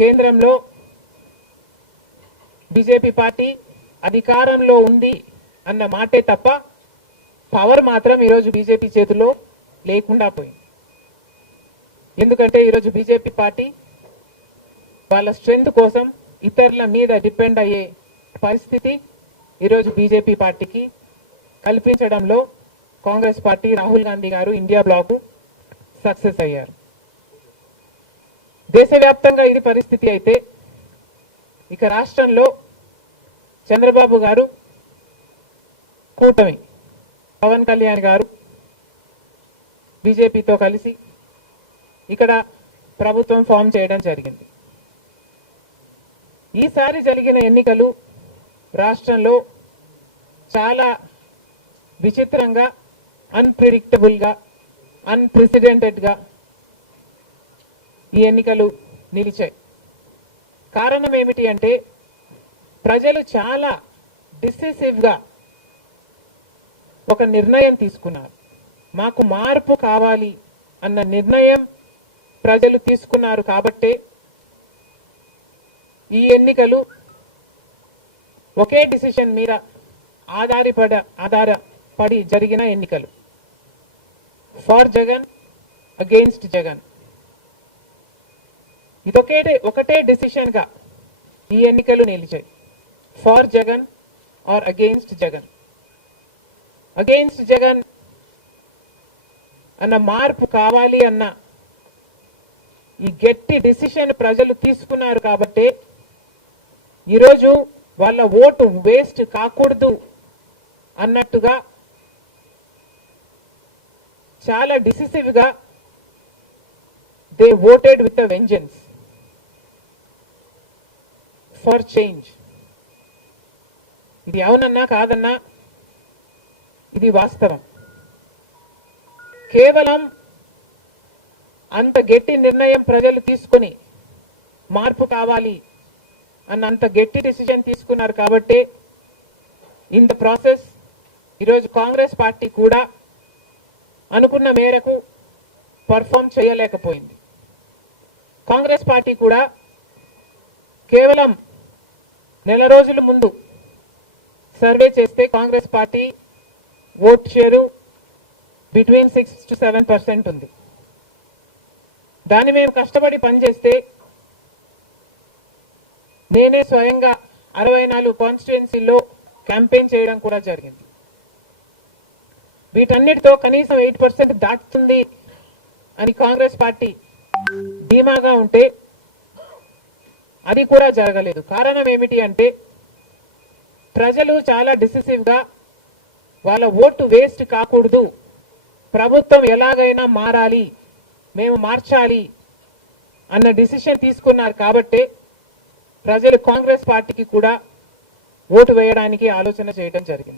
కేంద్రంలో BJP party అధికారంలో ఉంది అన్న మాటే తప్ప పవర్ మాత్రం ఈరోజు బీజేపీ చేతిలో లేకుండా పోయింది. ఎందుకంటే ఈరోజు బీజేపీ పార్టీ వాళ్ళ స్ట్రెంగ్త్ కోసం ఇతరుల మీద డిపెండ్ అయ్యే పరిస్థితి ఈరోజు బీజేపీ పార్టీకి కల్పించడంలో కాంగ్రెస్ పార్టీ రాహుల్ గాంధీ గారు ఇండియా బ్లాక్ సక్సెస్ అయ్యారు. దేశవ్యాప్తంగా ఇది పరిస్థితి అయితే ఇక రాష్ట్రంలో చంద్రబాబు గారు కూటమి పవన్ కళ్యాణ్ గారు బీజేపీతో కలిసి ఇక్కడ ప్రభుత్వం ఫామ్ చేయడం జరిగింది. ఈసారి జరిగిన ఎన్నికలు రాష్ట్రంలో చాలా విచిత్రంగా, అన్ప్రిడిక్టబుల్ గా, అన్ప్రెసిడెంటెడ్ గా ఈ ఎన్నికలు నిలిచాయి. కారణం ఏమిటి అంటే ప్రజలు చాలా డిసిసివ్ గా ఒక నిర్ణయం తీసుకున్నారు. మాకు మార్పు కావాలి అన్న నిర్ణయం ప్రజలు తీసుకున్నారు కాబట్టే ఈ ఎన్నికలు ఒకే డిసిషన్ మీద ఆధారపడి జరిగిన ఎన్నికలు. For Jagan, against Jagan. ఇది ఒకటే డిసిషన్ గా ఈ ఎన్నికలు నిలిచాయి. For Jagan or against Jagan. Against Jagan అన్న మార్పు కావాలి అన్న ఈ గట్టి డిసిషన్ ప్రజలు తీసుకున్నారు కాబట్టి ఈరోజు వాళ్ళ ఓటు వేస్ట్ కాకూడదు అన్నట్టుగా చాలా డిసిసివ్ గా they voted with a vengeance for change. ఇది అవునన్నా కాదన్నా ఇది వాస్తవం. కేవలం అంత గట్టి నిర్ణయం ప్రజలు తీసుకుని మార్పు కావాలి అన్న అంత గట్టి డిసిజన్ తీసుకున్నారు కాబట్టి ఇన్ ద ప్రాసెస్ ఈరోజు కాంగ్రెస్ పార్టీ కూడా అనుకున్న మేరకు పర్ఫామ్ చేయలేకపోయింది. కాంగ్రెస్ పార్టీ కూడా కేవలం నెల రోజుల ముందు సర్వే చేస్తే Congress party vote share between 6 to 7% ఉంది. దాన్ని మేము కష్టపడి పనిచేస్తే నేనే స్వయంగా 64 కాన్స్టిట్యుయెన్సీల్లో క్యాంపెయిన్ చేయడం కూడా జరిగింది. వీటన్నిటితో కనీసం 8% దాటుతుంది అని కాంగ్రెస్ పార్టీ ధీమాగా ఉంటే అది కూడా జరగలేదు. కారణం ఏమిటి అంటే ప్రజలు చాలా డిసిసివ్ గా వాళ్ళ ఓటు వేస్ట్ కాకూడదు, ప్రభుత్వం ఎలాగైనా మారాలి, మేము మార్చాలి అన్న డిసిషన్ తీసుకున్నారు కాబట్టి ప్రజలు కాంగ్రెస్ పార్టీకి కూడా ఓటు వేయడానికి ఆలోచన చేయడం జరిగింది.